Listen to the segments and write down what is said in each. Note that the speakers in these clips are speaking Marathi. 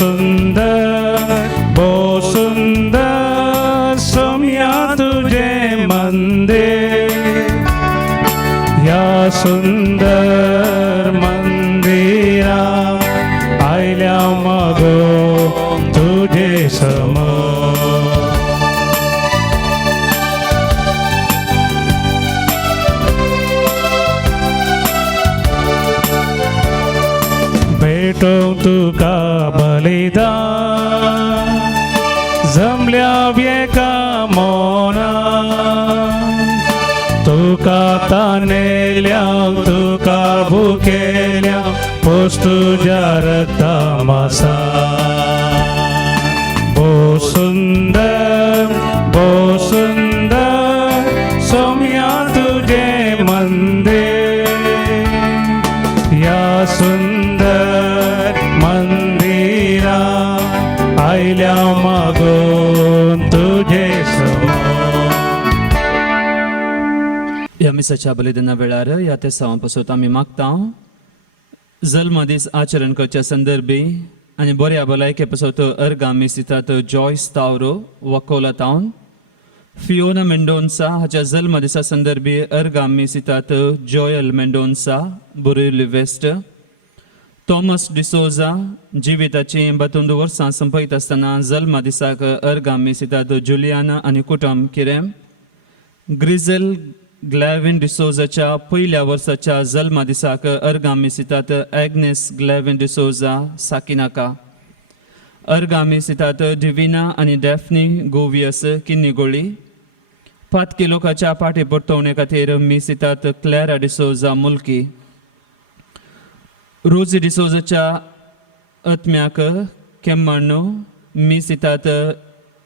सुंदर सौम्या तुझे मंदिर, या सुंदर मंदिरा आयल्या मागो तुझे समोर. भेटो तुका बलिदान जमल्या वेका मोना, तुका तानेल्या तुका भुकेल्या पोस तुझ्या रक्ता मासा. भो सुंदर सौम्या तुझे मंदिर, या सुंदर मंदिरा आयल्या मागून तुझे समोर. ह्या मिसाच्या बलिदाना वेळार ह्या ते सवां पासून आमी मागता जल्म दीस आचरण करच्या संदर्भी आनी बऱ्या भलायके पासून अर्घ आमी दितात जॉयस तावरो वकोला टावन. फियोना मेंडोन्सा हाच्या जल्म दिसा संदर्भी अर्घ आमी दितात जोयल मेंडोन्सा बुरिली वेस्ट. थॉमस डिसोजा जिविताची 32 वर्सां संपयत आसतना जल्म दिसाक अर्घ आमी दितात जुलियाना आनी कुटुंब किरेम. ग्रिजेल ग्लॅविन डिसोजाच्या पहिल्या वर्साच्या जल्म दिसाक अर्घ आमी दितात ॲग्नेस ग्लॅविन डिसोजा साकिनाका. अर्घ आमी दितात डिविना आनी डॅफ्नी गोवियस किन्निगोळी. पातकी लोकांच्या पाटी परतवणे खातीर मी दितात क्लॅरा डिसोजा मुल्की. रोजी डिसोजाच्या आत्म्याक केम्माणो मी दितात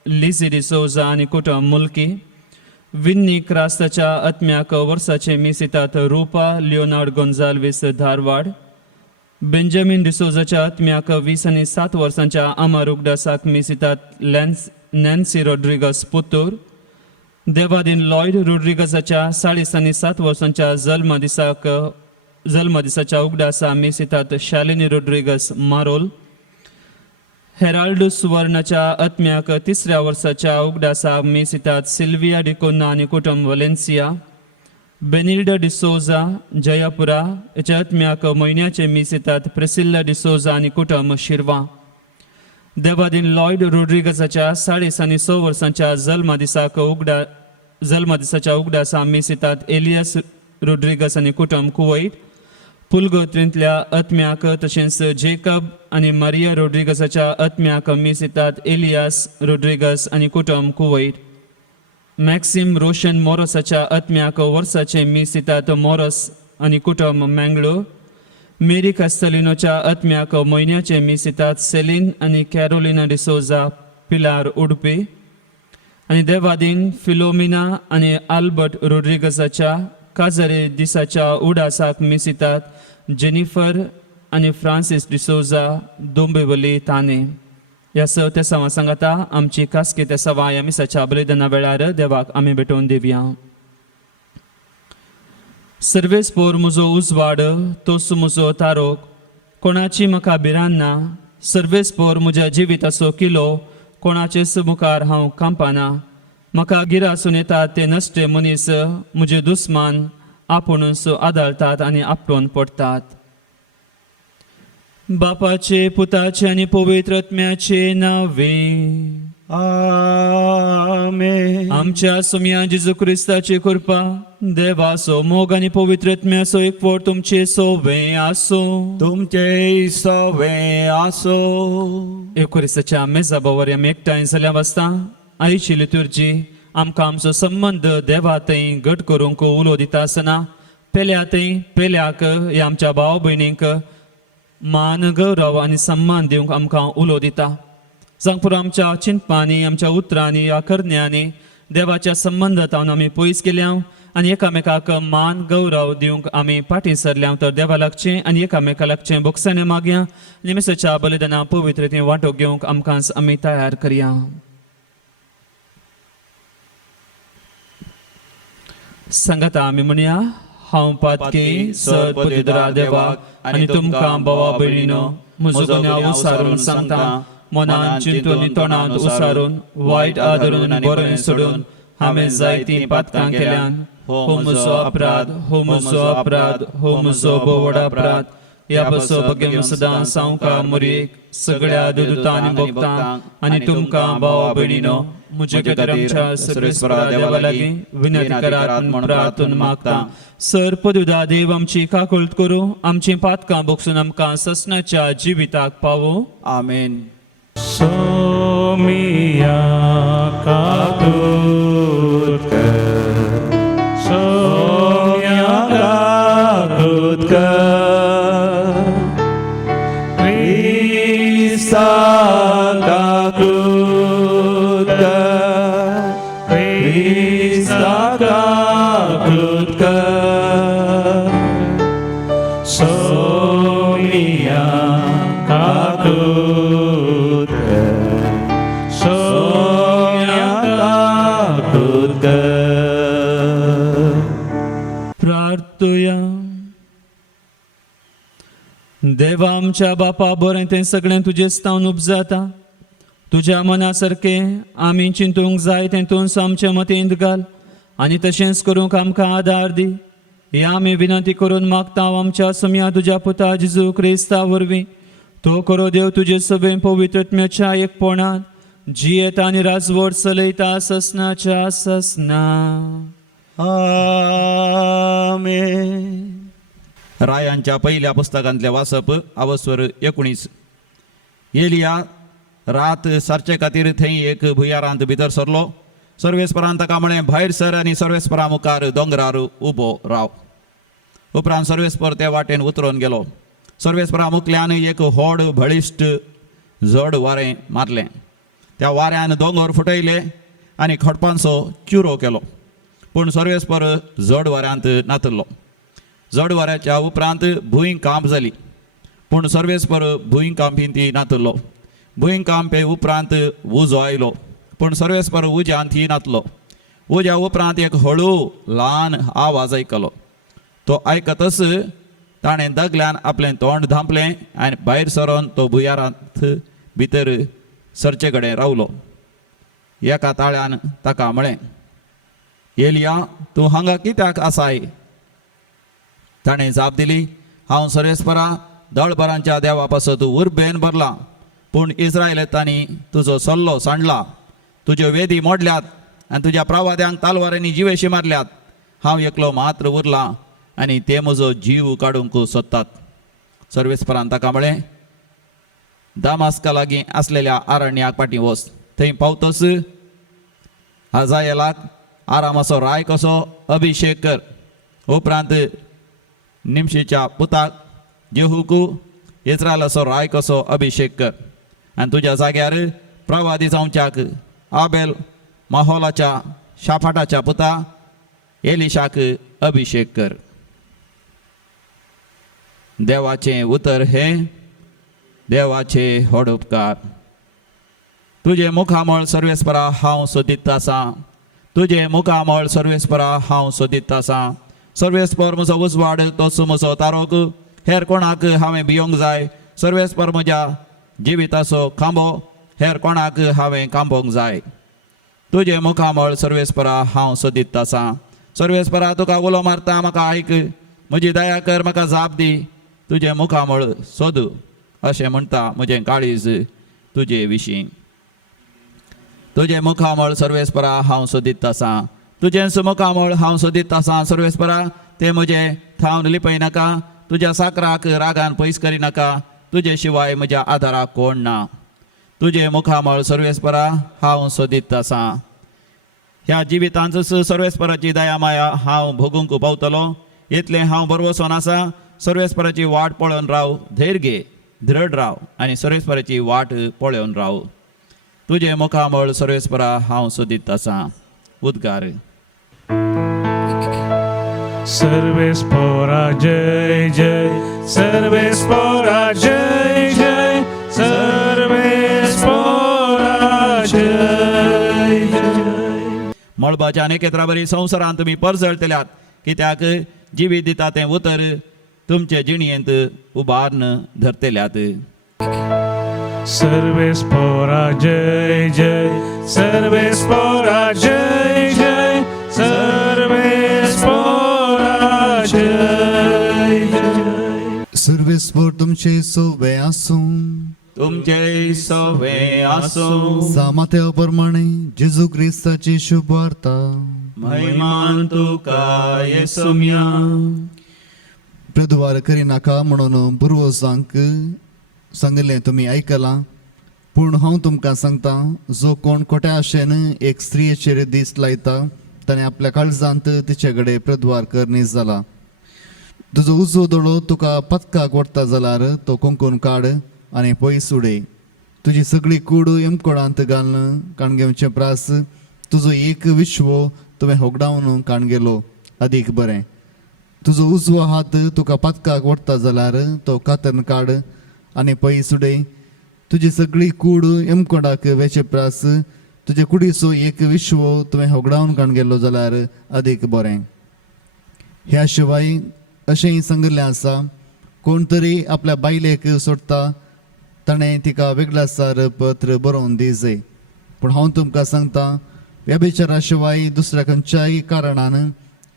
लिझी डिसोजा आनी कुटुंब मुल्की. विन्नी क्रास्ताच्या आत्म्याक वर्साचे मी दितात रूपा लिओनार्ड गोन्झाल्वीस धारवाड. बेंजामिन डिसोजाच्या आत्म्याक 20 आनी 7 वर्सांच्या आमार उगडासाक मी दितात नॅन्सी रॉड्रिगस पुतूर. देवादीन लॉयड रॉड्रिगसाच्या 40 आनी 7 वर्सांच्या जल्म दिसाच्या उगडासा मी दितात शालिनी रॉड्रिगस मारोल. हेराल्डो सुवर्णाच्या आत्म्याक 3ऱ्या वर्साच्या उगडासा मी दितात सिल्विया डिकोना आनी कुटुंब वलेन्सिया. बेनिल्डा डिसोजा जयापुरा हेच्या आत्म्याक म्हयन्याचे मी दितात प्रेसिल्ला डिसोजा आनी कुटुंब शिरवा. देवादीन लॉयड रॉड्रिगसाच्या 40 आनी 6 वर्सांच्या जल्म दिसाच्या उगडासा मी दितात एलियास रॉड्रिगस आनी कुटुंब कुवैट. पुलगोत्रींतल्या आत्म्याक तशेंच जेकब आनी मारिया रॉड्रिगसाच्या आत्म्याक मी दितात एलियास रॉड्रिगस आनी कुटुंब कुवैट. मॅक्सिम रोशन मोरसाच्या आत्म्याक वर्साचे मी दितात मोरस आनी कुटुंब मँगलोर. मेरी कास्तालिनोच्या आत्म्याक म्हयन्याचे मी दितात सेलीन आनी कॅरोलिना डिसोजा पिलार उडपी. आनी देवादीन फिलोमिना आनी आल्बर्ट रॉड्रिगसाच्या काजरे दिसाच्या उडासाक मी दितात जेनिफर आनी फ्रांसीस डिसोजा दोंबिवली ताने. ह्या ते सवां सांगाता आमची खासगी ते सवां ह्या मिसाच्या बलिदाना वेळार देवाक आमी भेटोवन दिवया. सर्वेस्पोर म्हजो उजवाड तोच म्हजो तारो, कोणाची म्हाका भिरांत ना. सर्वेस्पोर म्हज्या जिविताचो किलो, कोणाचेच मुखार हांव कांपना. म्हाका गिरासून येतात ते नश्टे मनीस, म्हजे दुस्मान आपुणूच आदाळतात आनी आपटोवन पडटात. बापाचे पुताचे आनी पवित्र आत्म्याचे नांवे आमेन. आमच्या सुम्या जेजू क्रिस्ताची कृपा, देवाचो मोग आनी पवित्र आत्म्याचो एकवट तुमचे सोवे आसो. तुमचे सवे आसो. एकुरिसाच्या मेजा बावर आमी एकठांय जाल्या वाजता आयची लितुर्जी आमकां आमचो संबंध देवा थंय घट करूंक उलो दिता आसतना पेल्याक ह्या आमच्या भाव भयणींक मान गौरव आनी सन्मान दिवंक आमकां उलो दिता. जांक पुरो आमच्या चिंतपांनी आमच्या उतरांनी ह्या करण्यांनी देवाच्या संबंधांत आमी पयस गेल्या आनी एकामेकाक मान गौरव दिवंक आमी फाटीं सरल्या. तर देवा लागचें आनी एकामेका लागचें बोगसाणें मागया आनी मिसाच्या बलिदाना पवित्रतें वांटो घेवंक आमकांच आमी तयार करया. सांगाता आमी म्हणया, हांव पातकी सर पदवीधरा देवाक आनी तुमकां भावा भयणीनो म्हजो गुन्यांव उसारून सांगता मनान चिंतून तोंडांत उसारून वायट आदरून आनी बरें सोडून हांवें जायतीं पातकां केल्यान हो म्हजो अपराध हो म्हजो अपराध हो म्हजो बोवड अपराध ह्या बसो भगेम सदां सांवका मुरीक सगळ्या दुतांनी भोगतांक आनी तुमकां भावा भयणीनो म्हजे खातीर आमच्या सर्वेस्परा देवा लागीं विनंती करात म्हूण प्रार्थून मागता सर पदुदा देव आमची काकुळट करूं आमची पातकां भोगसून आमकां ससनाच्या जिविताक पावो आमेन. सोमिया काकुत कर सोमिया काकुत कर क्रिस्ता काकुत कर क्रिस्ता काकुत कर सोमिया काकुत कर सोमिया काकुत कर. प्रार्थुया देवा आमच्या बापा बरें तें सगळें तुजे स्थान उपजाता तुज्या मना सारकें आमी चिंतूंक जाय तें तूं आमच्या मतींत घाल आनी तशेंच करूंक आमकां आदार दी ह्या आमी विनंती करून मागता आमच्या सुम्या तुज्या पुता जेजू क्रिस्ता वरवीं तो करो देव तुजे सभे पवित्रत्म्याच्या एकपणान जियेता आनी राजवट चलयता ससनाच्या ससना. आमेन. रायांच्या पहिल्या पुस्तकांतले वाचप अवस्वर 19. एलिया रात सारचे खातीर थंय एक भुयारांत भितर सरलो सर्वेस्परान ताका म्हळें भायर सर आनी सर्वेस्परा मुखार दोंगरार उबो राव. उपरांत सर्वेस्पर ते वाटेन उतरून गेलो. सर्वेस्परा मुखल्यान एक व्हड बळिश्ट जड वारें मारलें. त्या वाऱ्यान दोंगर फुटयले आनी खडपांचो चिरो केलो पूण सर्वेस्पर जड वाऱ्यांत नातरलो. जड वाऱ्याच्या उपरांत भुंयकांप जाली पूण सर्वेस्पर भुंयकांपींत नातरलो. भुंयकांपे उपरांत उजो आयलो पूण सर्वेस्पर उज्यांत नातलो. उज्या उपरांत एक हळू ल्हान आवाज आयकलो. तो आयकतच ताणें दगल्यान आपलें तोंड धांपलें आनी भायर सरोन तो भुयारांत भितर सरचे कडेन रावलो. एका ताळ्यान ताका म्हळें एलिया तूं हांगा कित्याक आसाय. ताणें जाप दिली हांव सर्वेस्परा दळभरांच्या देवा पासत उर्बेन भरला पूण इस्रायेलांनी तुजो सल्लो सांडला तुज्यो वेदी मोडल्यात आनी तुज्या प्रवाद्यांक तालवारांनी जिवेशी मारल्यात. हांव एकलो मात्र उरला आनी ते म्हजो जीव काडूंक सोदतात. सर्वेस्परान ताका म्हळें दामास्का लागीं आसलेल्या आरण्याक फाटीं वच. थंय पावतस हाजायेलाक आरामाचो राय कसो अभिशेक कर. उपरांत निमशीच्या पुताक जेहूक इस्रायलाचो राय कसो अभिशेक कर आनी तुज्या जाग्यार प्रवादी जावच्याक आबेल माहोलाच्या शाफाटाच्या पुता एलिशाक अभिशेक कर. देवाचें उतर हे देवाचे व्हड उपकार. तुजे मुखामळ सर्वेस्परा हांव सोदीत आसां. तुजे मुखामळ सर्वेस्परा हांव सोदीत आसां. सर्वेस्पर म्हजो उजवाड तोच म्हजो तारोक. हेर कोणाक हांवें भियोंक जाय. सर्वेस्पर म्हज्या जिविताचो खांबो. हेर कोणाक हांवें खांबोंक जाय. तुजे मुखामळ सर्वेस्परा हांव सोदीत आसां. सर्वेस्परा तुका उलो मारता म्हाका आयक. म्हजी दया कर म्हाका जाप दी. तुजे मुखामळ सोद अशें म्हणटा म्हजें काळीज तुजे विशीं. तुजे मुखामळ सर्वेस्परा हांव सोदीत आसां. तुजेंच मुखामळ हांव सोदीत आसां. सर्वेस्परा ते म्हजे थावन लिपयनाका. तुज्या साकराक रागान पयस करिनाका. तुजे शिवाय म्हज्या आदाराक कोण ना. तुजे मुखामळ सर्वेस्परा हांव सोदीत आसां. ह्या जिवितांतच सर्वेस्पराची दया माया हांव भोगूंक पावतलो. इतलें हांव बरवसून आसा. सर्वेस्पराची वाट पळोवन राव. धैर्य घे दृढ राव आनी सर्वेस्पराची वाट पळोवन राव. तुजे मुखामळ सर्वेस्परा हांव सोदीत आसां. उद्गार. सर्वेस्परा जय जय सर्वेस्परा जय जय सर्वेस्परा जय जय. मळबाच्या अनेक बरी संवसारांत तुमी परजळटल्यात कित्याक जिवी दिता तें उतर तुमचे जिणयेंत उबारन धरतेल्यात. सर्वेस्परा जय जय, सर्वेस्परा जय जय, सर्वेस्परा जय जय. सर्वेस्पर तुमचे सोबे आसूं. तुमचे सवे आसो. सामात्या प्रमाणे जेजू क्रिस्ताची शुभ वार्ता. महिमान तुका येसुम्या. प्रद्वार करिनाका म्हणून पुर्वजांक सांगले तुम्ही ऐकला. पूण हांव तुमकां सांगता, जो कोण खोट्या आशेन एक स्त्रियेचेर दीस लायता ताणें आपल्या काळजांत तिचे कडेन प्रद्वार करनीस जाला. तुजो उजो दोळो तुका पथकाक व्हरता जाल्यार तो कोंकून काड आनी पयस उडय. तुजी सगळी कूड एमकोडांत घालन काणगेवचें प्रास. तुजो एक विश्व तुवें होगडावन काणगेलो अदीक बरें. तुजो उजवो हात तुका पथकाक व्हरता जाल्यार तो कातन काड आनी पयस उडय. तुजी सगळी कूड एमकोडाक वेचे प्रास. तुजे कुडीचो एक विश्व तुवें होगडावन काणगेलो जाल्यार अदीक बरें. ह्या शिवाय अशेंय सांगिल्लें आसा, कोण तरी आपल्या बायलेक सोडता ताणें तिका वेगळासार पत्र बरोवन दिवचें. पूण हांव तुमकां सांगता, व्यभिचारा शिवाय दुसऱ्या खंयच्याय कारणान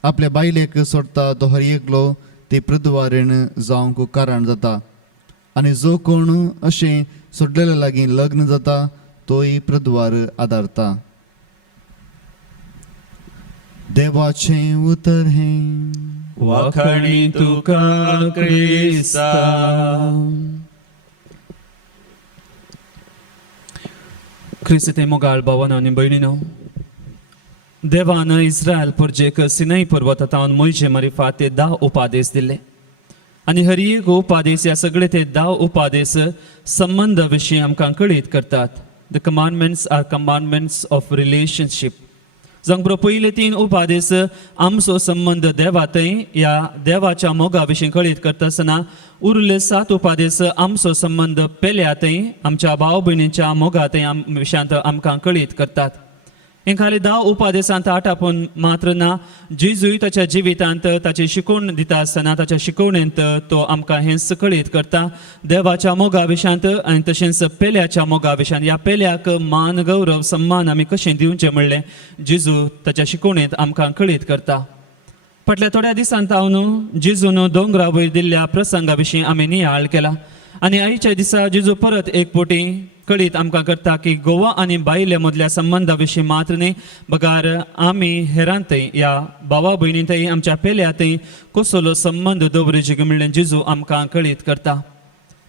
आपल्या बायलेक सोडता तो हर एकलो ती प्रद्वारीण जावंक कारण जाता. आनी जो कोण अशें सोडलेल्या लागीं लग्न जाता तोय प्रद्वार आदारता. देवाचें उतर हें. वाखाणी तुका क्रिस्ता. क्रिस्ते मोगाळ भावानो आनी भयणीनो, देवान इस्रायल पुर्जेक सिनाई पर्वतांत मोयशे मारिफात ते 10 उपादेश दिले. आनी हर एक उपादेश ह्या सगळे ते 10 उपादेश संबंध विशीं आमकां कळीत करतात. The commandments are commandments of relationship. जांक बरो पयले 3 उपादेश आमचो संबंध देवातय ह्या देवाच्या मोगा विशीं कळीत करता आसतना उरले 7 उपादेश आमचो संबंध पेल्यातय आमच्या भाव भयणीच्या मोगातय विशयांत आमकां कळीत करतात. हे खाली 10 उपादेशांत आटापून मात्र ना. जेजूय ताच्या जिवितांत ताची शिकवण दिता आसतना ताच्या शिकवणेंत तो आमकां हें कळीत करता देवाच्या मोगा विशयांत आनी तशेंच पेल्याच्या मोगा विशयांत. ह्या पेल्याक मान गौरव सम्मान आमी कशें दिवचें म्हणलें जेजू ताच्या शिकवणेंत आमकां कळीत करता. फाटल्या थोड्या दिसांत हांव न्हू जेजून दोंगरा वयर दिल्ल्या प्रसंगा विशीं आमी नियाळ केला. आनी आयच्या दिसा जेजू परत एक फावटी कळीत आमकां करता की गोवा आनी बायले मदल्या संबंधा विशीं मात्र न्ही, बगार आमी हेरांतय ह्या भावा भयणींतय आमच्या पेल्यातय कसलो संबंध दवरचें म्हणलें जेजू आमकां कळीत करता.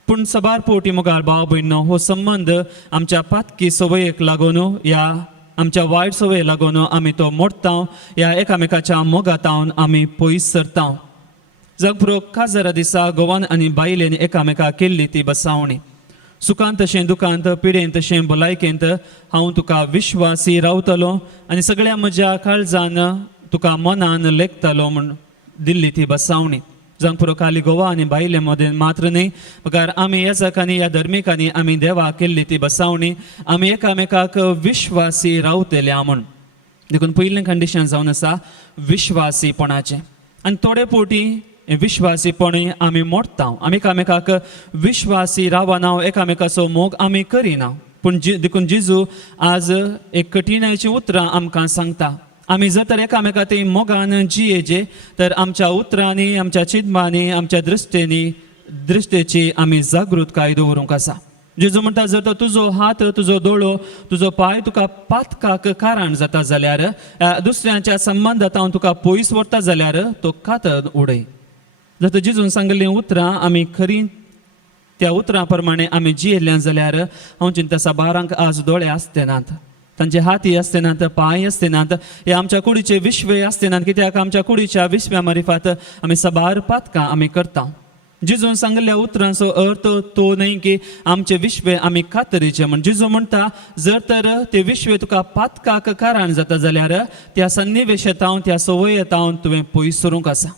पूण सबार फावटी मुखार भाव भयणो हो संबंध आमच्या पातकी सवयेक लागून ह्या आमच्या वायट सवये लागून आमी तो मोडटा. ह्या एकामेकाच्या मोगातावन आमी पयस सरता. जगभरो काजरा दिसा गोवान आनी बायलेन एकामेकाक केल्ली ती बसावणी. सुखांत तशें दुखांत, पिडेंत तशें भलायकेंत हांव तुका विश्वासी रावतलो आनी सगळ्या म्हज्या काळजान तुका मनान लेखतलो म्हूण दिल्ली ती बसावणी. जांक पुरो खाली गोवा आनी बायले मदें मात्र न्ही, बगार आमी याजकांनी ह्या धर्मिकांनी आमी देवा केल्ली ती बसावणी आमी एकामेकाक विश्वासी रावतल्या म्हूण. देखून पयलें कंडिशन जावन आसा विश्वासीपणाचें. आनी थोडे फावटी विश्वासीपणी आमी मोडटा. आमी एकामेकाक विश्वासी रावना, एकामेकाचो मोग आमी करिना. पूण देखून जेजू आज एक कठिणायची उतरां आमकां सांगता. आमी जर तर एकामेकाक मोगान जियेचे तर आमच्या उतरांनी, आमच्या चिंतपांनी, आमच्या दृश्टेची आमी जागृतकाय दवरूंक आसा. जेजू म्हणटा, जर तर तुजो हात, तुजो दोळो, तुजो पांय तुका पातकाक कारण जाता जाल्यार, दुसऱ्यांच्या संबंधांत तुका पयस व्हरता जाल्यार तो कातर उडय. जर तर जेजून सांगिल्लीं उतरां आमी खरीं त्या उतरां प्रमाणे आमी जियेल्ल्यां जाल्यार हांव चिंता साबारांक आज दोळे आसते नात, तांचे हाती आसते नात, पांय आसते नात, हे आमच्या कुडीचे विश्वे आसते नात. कित्याक आमच्या कुडीच्या विश्व्या मारिफात आमी साबार पातकां आमी करता. जेजून सांगिल्ल्या उतरांचो अर्थ तो न्हय की आमचे विश्वे आमी कातरीचे म्हण. जेजू म्हणटा, जर तर ते विश्वे तुका पातकाक कारण जाता जाल्यार त्या सन्निवेशांत, त्या सवयेंत तुवें पयस सरूंक आसा.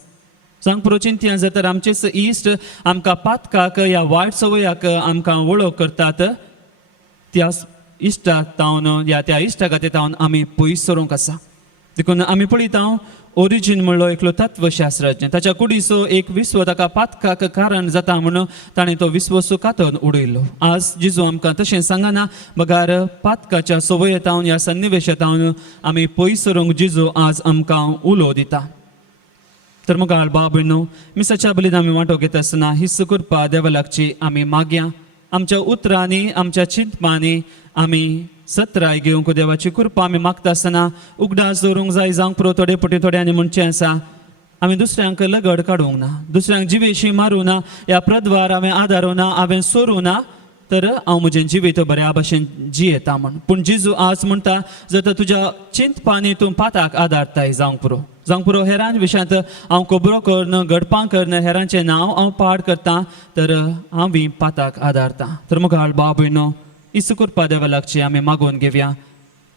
सांग चिंतया, जर तर आमचेच इश्ट आमकां पातकाक ह्या वायट सवयाक आमकां वळख करतात, त्या इश्टाक तावन या त्या इश्टा खातीर तावन आमी पयस सरूंक आसा. देखून आमी पळयता ओरिजीन म्हणलो एकलो तत्वशास्त्रज्ञ ताच्या कुडीचो एक विस्व ताका पातकाक कारण जाता म्हणून ताणें तो विस्व सुकातून उडयलो. आज जिजू आमकां तशें सांगना बगार पातकाच्या सवयेतावन ह्या सन्निवेशांतावन आमी पयस सरूंक जिजू आज आमकां उलो दिता. तर मुगाळ बाबनो मिसाच्या बलिदान आमी वांटो घेता आसतना ही सुकृपा देवा लागची आमी मागया. आमच्या उतरांनी आमच्या चिंतपांनी आमी सत्राय घेवंक देवाची कृपा आमी मागता आसतना उगडास दवरूंक जाय जावंक पुरो थोडे पटी थोड्यांनी म्हणचें आसा आमी दुसऱ्यांक लगड काडूंक ना, दुसऱ्यांक जिवेशी मारूं ना, ह्या प्रद्वार हांवें आदारूं ना, हांवें सोरूं ना, तर हांव म्हजें जिवीत बऱ्या भशेन जियेता म्हण. पूण जिजू आज म्हणटा जर तर तुज्या चिंतपांनी तूं पाताक आदारताय जावंक पुरो हेरां विशयांत हांव खबरो करन घडपां करन हेरांचें नांव हांव पाड करतां तर हांव पाताक आदारतां. तर मुखार बाब भयणो इसू कृपा देवा लागची आमी मागोवन घेवया.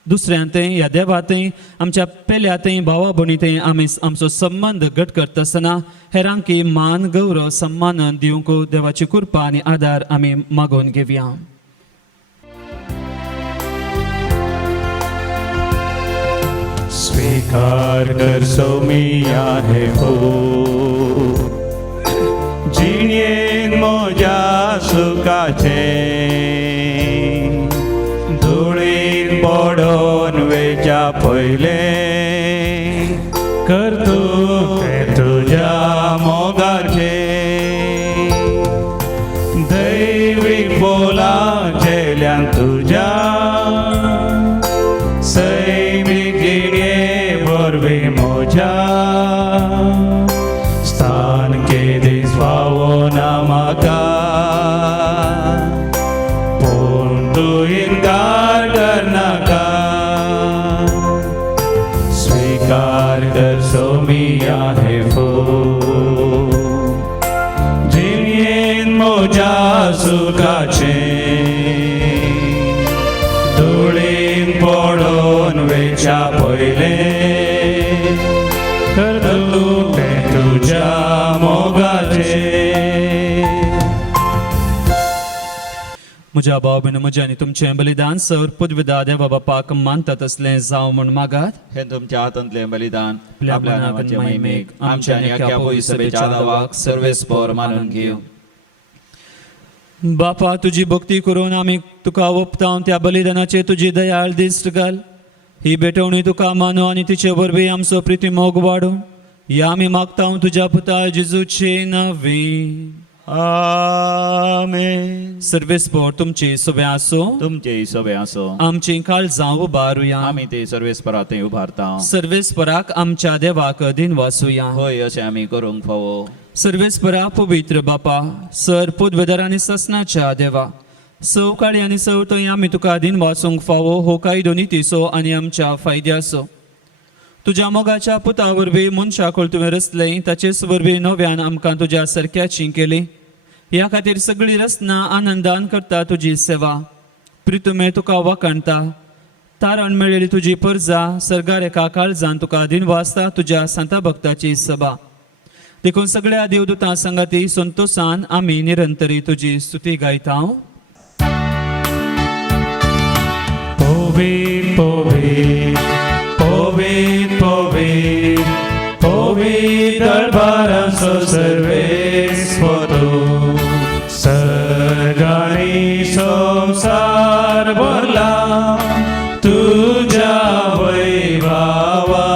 दुसऱ्यांतय ह्या देवातय आमच्या पेल्यातय भावा भयणीतय आमी आमचो संबंध घट करता आसतना हेरांकी मान गौरव सन्मान दिवंक देवाची कृपा आनी आदार आमी मागोवन घेवया. स्वीकार कर सोमिया हे फूल जिणेन म्हज्या सुखाचे धुळीन पडोन वेच्या पयले कर तूं तें तुज्या मोगाचे दैवीक बोलाचेल्यान तुज्या सैमीक जिणे बरवे म्हज्या स्थान केदीस फावो ना म्हाका पूण तूं इन्कार करनाका स्वीकार कर सोमिया हे फूल जिणेन म्हज्या सुखाचे धुळीन पडोन वेच्या पयले कर तूं तें तुज्या मोगाचे. म्हज्या भाव भयण म्हजें आनी तुमचें बलिदान सर पदविदा देवा बापाक मानतात असलें जावं म्हण मागात. हे तुमच्या हातांतले बलिदान आपल्या आपल्या मनाक नावाचे महिमेक महिमेक आमच्या आमच्या नेक्या नेक्या पवित्र सभेच्या नावाक सर्वेस्पर मानून घेव. बापा तुजी भक्ती करून आमी तुका ओपतां त्या बलिदानाचे तुजी दयाळ दिश्ट घाल. ही भेटवणी तुका मानो आनी तिचे वरवीं आमचो प्रिती मोग वाडूं या आमी मागता तुज्या पुता जेजूचे नवी. आमेन. सर्वेस्पर तुमची सभे आसो तुमचे सभे आसो आमची काळजां उबारुया. आमी ते सर्वेस्परांत उभारता. सर्वेस्पराक आमच्या देवाक दिन वाचुया. होय अशें आमी करूंक फावो. सर्वेस्परा पवित्र बापा सर पुदवेदर आनी ससनाच्या देवा सवकाळी आनी सवतय आमी तुका दिन वाचूंक फावो हो कायदो नितीचो आनी आमच्या फायद्याचो. तुज्या मोगाच्या पुता वरवीं मनशाक तुवें रचलें ताचेच वरवीं नव्यान आमकां तुज्या सारक्याची केली. ह्या खातीर सगळीं रचना आनंदान करता तुजी सेवा. प्रितुमे तुका वखणटा तारण मेळिल्ली तुजी परजा सर्गार एका काळजान तुका दिन वाचता तुज्या संत भक्ताची सभा. देखून सगळ्या देवदूतां संगाती संतोषान आमी निरंतरी तुजी स्तुती गायता. Povit, povit, povit, povit, povit दरबारांचो सर्वेस्परो सर्गांनी संसार भरला तुज्या वैभवा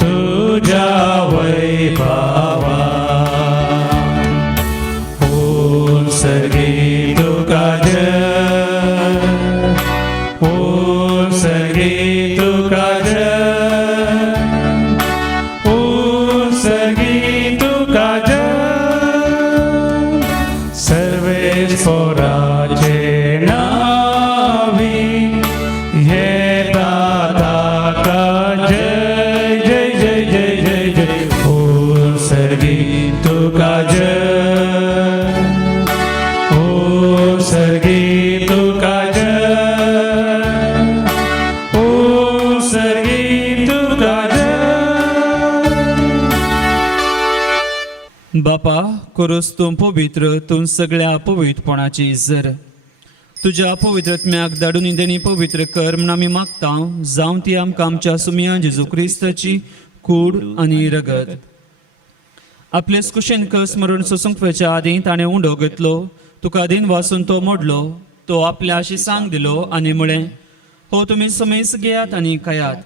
तुज्या वैभवा पूर्ण सर्गी तुका सर्वेस्पराचे नावी येता ताका जय जय जय जय जय जय ओ सर्गी तुका जय ओ सर्गी तुका जय ओ सर्गी तुका जय. बापा करोस तूं पवित्र तूं सगळ्या पवित्रपणाची इजर तुज्या पवित्र आत्म्याक धाडून तेणी पवित्र कर म्हण आमी मागता जावं ती आमकां आमच्या सुमया जेजू क्रिस्ताची कूड आनी रगत. आपलेच कुशेन कस मरण सोसूंक आदीं ताणें उंडो घेतलो, तुका आदीन वाचून तो मोडलो, तो आपल्या शिसांक दिलो आनी म्हळें, हो तुमी समेस घेयात आनी खायात,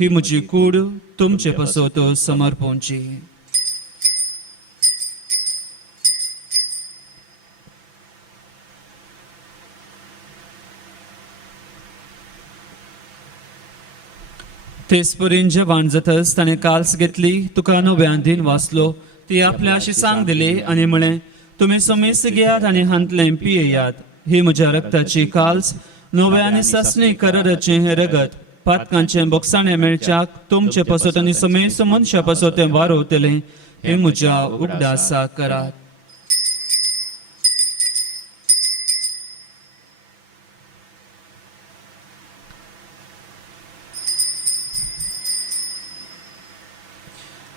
ही म्हजी कूड तुमचे पासत समर्पणची. तेच परीन जेवण जातच ताणें काल्स घेतली, तुका नव्यान दिन वाचलो, ती आपल्या शिसांक दिली आनी म्हळें, तुमी समेस घेयात आनी हांतलें पियेयात, ही म्हज्या रक्ताची काल्स नवे आनी सासणी कराराचें हें रगत पातकांचें बोगसाणें मेळच्याक तुमचे पासत आनी समेस मनशा पासत तें वारोवतलें, हे म्हज्या उगडासा करात.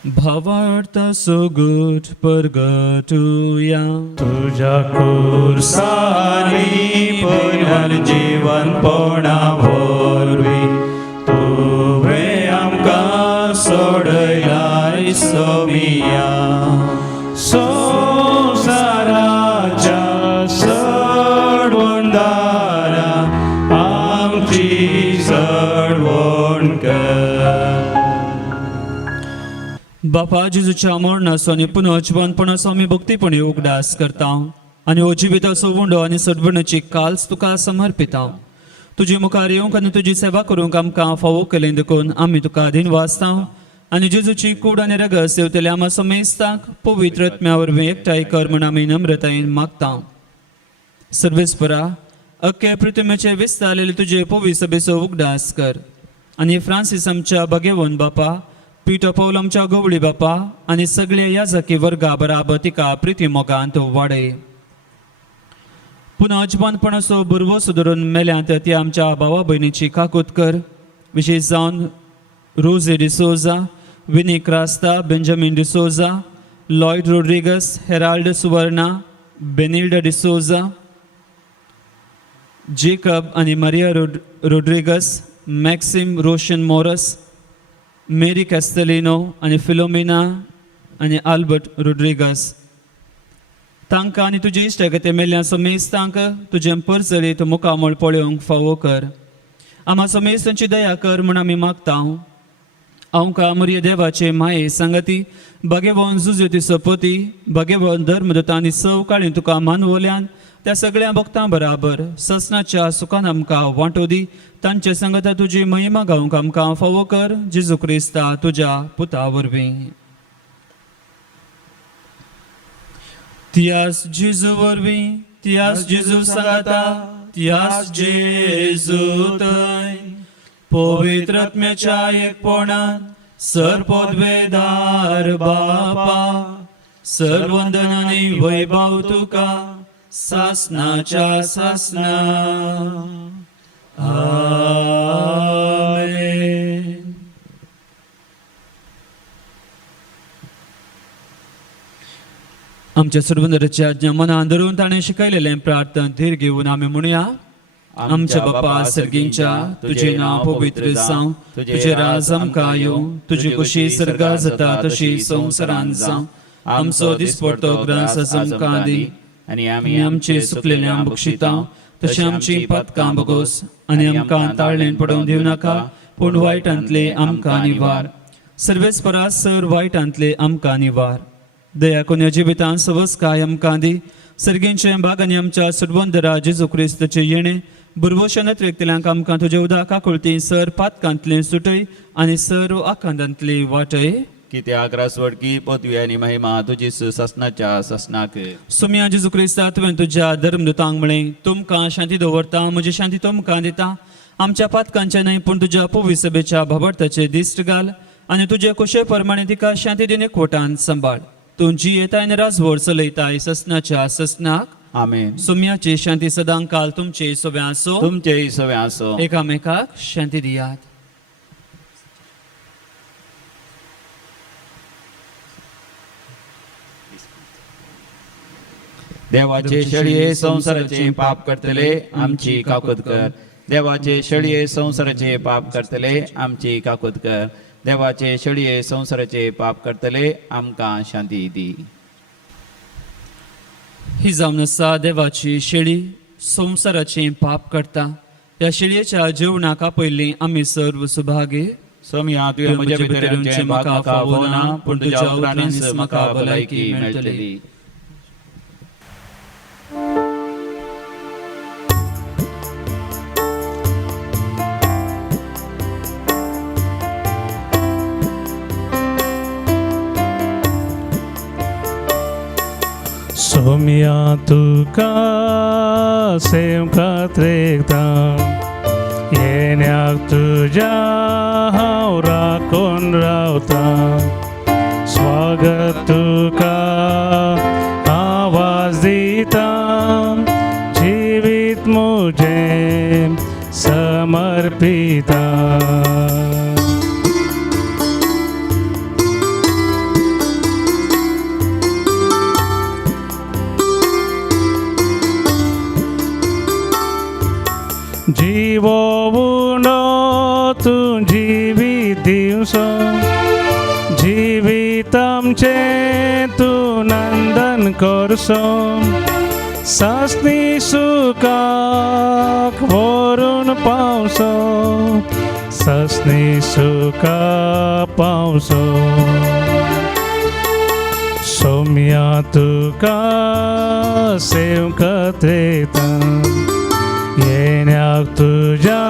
भावार्थ सोगूट परगटुया. तुझ्या खुर्सानी पुनर्जीवन पोणा भोरवी तुवें आमकां सोडलाय सोमिया. संवसाराच्या चडवण दारा आमची चडवण कर. बापा जेजूच्या मरणाचो आनी पुनर्जीवनपणाचो आमी भक्तीपणी उगडास करता आनी हो जिविताचो उंडो आनी सडवणीची काल्स तुका समर्पिता. तुजे मुखार येवंक आनी तुजी सेवा करूंक आमकां फावो केलें देखून आमी तुका आदीन वाचता आनी जेजूची कूड आनी रगत सेवतले आमा समेस्ताक पवित्र आत्म्या वरवीं एकठांय कर म्हण आमी नम्रतायेन मागता. सर्वेस्परा, अख्खे पृथ्वीचे विस्तारलेले तुजे पवित्र सभेचो उगडास कर आनी फ्रांसीस आमच्या भगेवन बापा, पिटर पौल आमच्या गवळी बापा आनी सगळे याजकी वर्गा बराबर तिका प्रिती मोगांत वाडय. पुन्हा अजमानपणाचो बुरवो सुदारून मेल्यांत ती आमच्या भावा भयणीची काकूत कर, विशेश जावन Rose D'Souza, Vinny Crasta, Benjamin D'Souza, Lloyd Rodrigues, Harold Suvarna, Benild D'Souza, Jacob आनी Maria Rodrigues, Maxim Roshan Moras, Mary Castelino आनी फिलोमिना आनी आल्बर्ट रोड्रिगस. तांकां आनी तुजे इश्टागते मेल्ल्या समेस्तांक तुजें परचळीत मुखामळ पळोवंक फावो कर. आमा समेस्तांची दया कर म्हण आमी मागता. आमकां मरिय देवाचे माये सांगती, भगेवन झुजती सपती, भगेवन धर्मदत्ता आनी सवकाळी तुका मानवल्यान त्या सगळ्या भक्तां बराबर ससनाच्या सुखान आमकां वांटो दी. तांचे संगता तुजी महिमा गावंक आमकां फावो कर, जेजू क्रिस्ता तुज्या पुता वरवीं. तियास जेजू वरवीं, तियास जेजू सांगता, तियास जेजू थंय पवित्र आत्म्याच्या एकपणान सरपदवेदार बापा, सर्वंदन आनी वैभव तुका सासनाच्या सासना. आमेन. आमच्या सर्वंदराची आज्ञा मनान धरून ताणें शिकयलेलें प्रार्थना धीर घेवन आमी म्हणुया. आमच्या बापा सर्गींच्या, तुझे नाव पवित्र जावं, तुझे राज आमकां येवं, तुजी कशी सर्गा जाता तशी संवसारांत जावं. आमचो दिसपडटो ग्रास आमकां दी आनी आमी आमचे सुकलेल्यांक बक्षिता, तशी आमची पातकां बगोस आनी आमकां ताळणेन पडोवंक दिवं नाका, पूण वायटांतले आमकां निवार. सर्वेस्परा सर वायटांतले आमकां निवार. दया कोण्या जिवितांत सवस काय आमकां दी. सर्गींचे भाग आनी आमच्या सुडवंदरा जेजू क्रिस्ताचे येणे बुरवोशनत व्यक्तील्यांक आमकां तुजे उदका कुळती सर पातकांतले सुटय आनी सर आकांतांतली वाटय. कित्याक रासवडकी पदवी आनी महिमा तुजी ससनाच्या ससनाक. सुम्या जेजू क्रिस्ता तुवें तुज्या धर्मदूतांक म्हळें, तुमकां शांती दवरता, म्हजी शांती तुमकां दिता. आमच्या पातकांचे न्हय पूण तुज्या पवित्र सभेच्या भावार्थाचे दिश्ट घाल आनी तुजे कुशे प्रमाणे तिका शांती दिने एकवटान सांबाळ. तूं जी येताय आनी राजवड चलयताय ससनाच्या ससनाक. आमेन. सुम्याची शांती सदां काल तुमचे सव्या आसो. तुमचेय सवे आसो. एकामेकाक शांती दियात. देवाचे शेळये संसाराचे पाप करतले आमची काकुद कर. देवाचे शेळये संसाराचे पाप करतले आमची काकुद कर. देवाचे शेळये संसाराचे पाप करतले आमकां शांती दी. ही जावन आसा देवाची शेळी संवसाराची पाप करता. ह्या शेळयेच्या जेवणाका पयलीं आमी सर्व सुभागे. सोम्या तुवें म्हजे भितर येवचें म्हाका फावना, पूण तुज्या उतरांनीच म्हाका भलायकी मेळटली. सोम्या तुका सेवकात रेखता, येण्याक तुज्या हांव राखून रावता. स्वागत तुका आवाज दिता, जिवीत म्हजें समर्पिता. जीवो उंडो तूं जिवीत दिवसो, जिवीत आमचें तूं नंदन करसो. सासणी सुखाक व्हरून पावसो, सासणी सुखाक पावसो. सोम्या तुका सेवकात रेखता, येण्याक तुज्या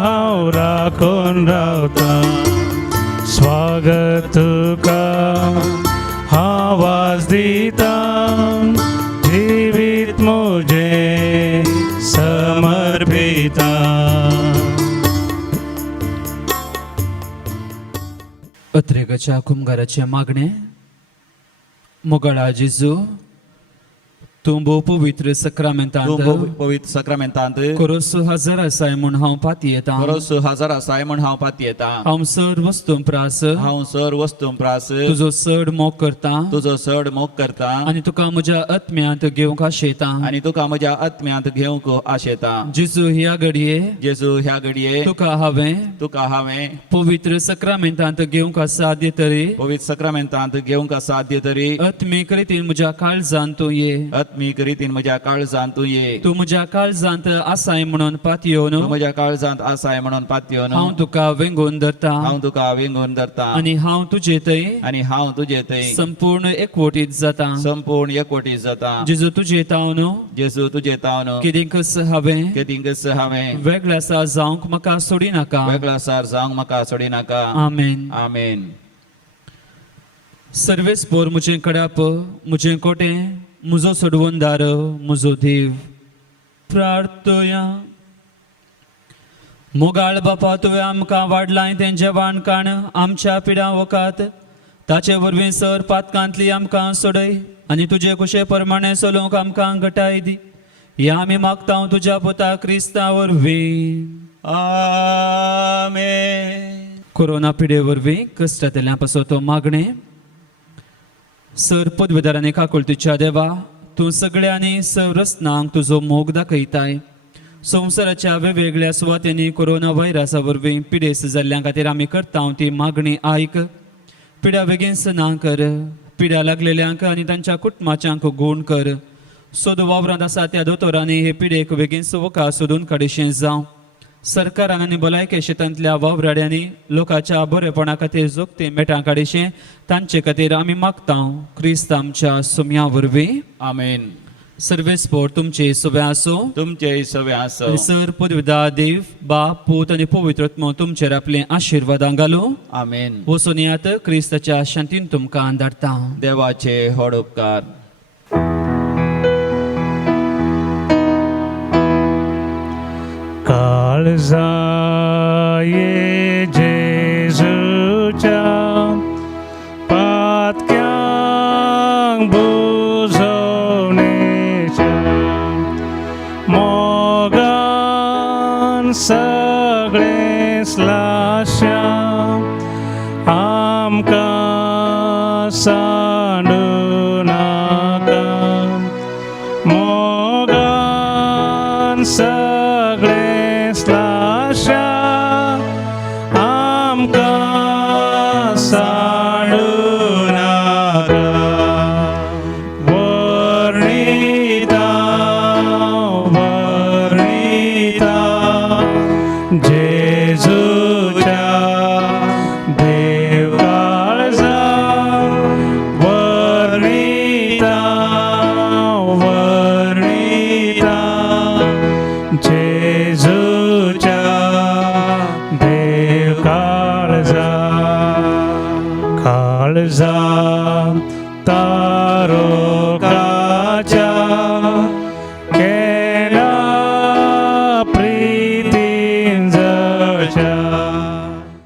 हांव राखून रावता. स्वागत तुका आवाज दिता, जिवीत म्हजें समर्पिता. अत्रेगाच्या कुंभाराचे मागणे. मोगळा जेजू, तूं भोव पवित्र सक्रमेंतांत पवित्र सक्रमेंतांत खरोस हजर आसाय म्हूण हांव पाती येता. खरोस हजर आसाय म्हण हांव पाती येता. हांव सर वस्तू प्रास, हांव सर वस्तू प्रास तुजो चड मोग करता, तुजो चड मोग करता. आनी तुका म्हज्या आत्म्यांत घेवंक आशेता. आनी तुका म्हज्या आत्म्यांत घेवंक आशेता. जेजू ह्या घडये जेजू ह्या घडये तुका हांवें पवित्र सक्रमेंतांत घेवंक साध्य तरी, पवित्र सक्रमेंतांत घेवंक साध्य तरी आत्मीक रितीन म्हज्या काळजांत तूं ये. आत्मीक रितीन म्हज्या काळजांत तूं ये. तूं म्हज्या काळजांत आसाय म्हणून पातयेवन, तूं म्हज्या काळजांत आसाय म्हणून पातयेवन हांव तुका वेंगोवन धरता. हांव तुका वेंगोवन धरता. आनी हांव तुजे थंय आनी हांव तुजे थंय संपूर्ण एकवटीत जाता. संपूर्ण एकवटीत जाता. जेजू तुजे तावन जेजू तुजे तावन कितेंकच हांवें केदींकच हांवें वेगळासा जावंक म्हाका सोडी नाका. वेगळासार जावंक म्हाका सोडी नाका. आमेन. आमेन. सर्वेस्पोर म्हजें कडाप, म्हजें कोटें, म्हजो सोडवणदार, म्हजो देव. प्रार्थोया. मोगाळ बापा, तुवें आमकां वाडलाय तें जेवण खाण आमच्या पिडा वकात. ताचे वरवीं सर पातकांतली आमकां सोडय आनी तुजे कुशे प्रमाणे चलोवंक आमकां घटाय दी. ह्या आमी मागता तुज्या पुता क्रिस्ता वरवीं. आमेन. कोरोना पिडे वरवीं कश्टांतल्यान पासो तो मागणे. सर पदवेदारांनी काकुळतीच्या देवा, तूं सगळ्यांनी सर्वस्नांक तुजो मोग दाखयताय. संवसाराच्या वेगवेगळ्या सुवातींनी कोरोना व्हायरसा वरवीं पिडेस जाल्ल्या खातीर आमी करता ती मागणी आयक. पिड्या बेगीन ना कर. पिड्या लागलेल्यांक आनी तांच्या कुटुंबाच्यांक गूण कर. सोद वावरांत आसा त्या दोतोरांनी हे पिडेक बेगीन वखा सोदून काडीशें जावं. सरकारान आनी भलायके क्षेत्रांतल्या वावराड्यांनी लोकांच्या बरेपणा खातीर जोगती मेटां काडीशें तांचे खातीर आमी मागता क्रिस्त आमच्या सुम्या वरवीं. आमेन. सर्वेस्पोर तुमचे सवे आसो. तुमचे सवे आसो. सर पदवीदार देव, बाप, पूत आनी पवित्र आत्मो तुमचेर आपले आशिर्वादां घालो. आमेन. वचून येयात. क्रिस्ताच्या शांतीन तुमकां धाडटा. देवाचे व्हड उपकार. काळजाये जेजूच्या पातक्यांक बुजवणेच्या मोगान सगळे स्लाशा आमकां सांडू नाका. सगळे स्लाशा आमकां सांडू नाका वर्णिता वर्णिता जेजूच्या देव काळजा वर्णिता वर्णिता जेजूच्या देव काळजा काळजा तारो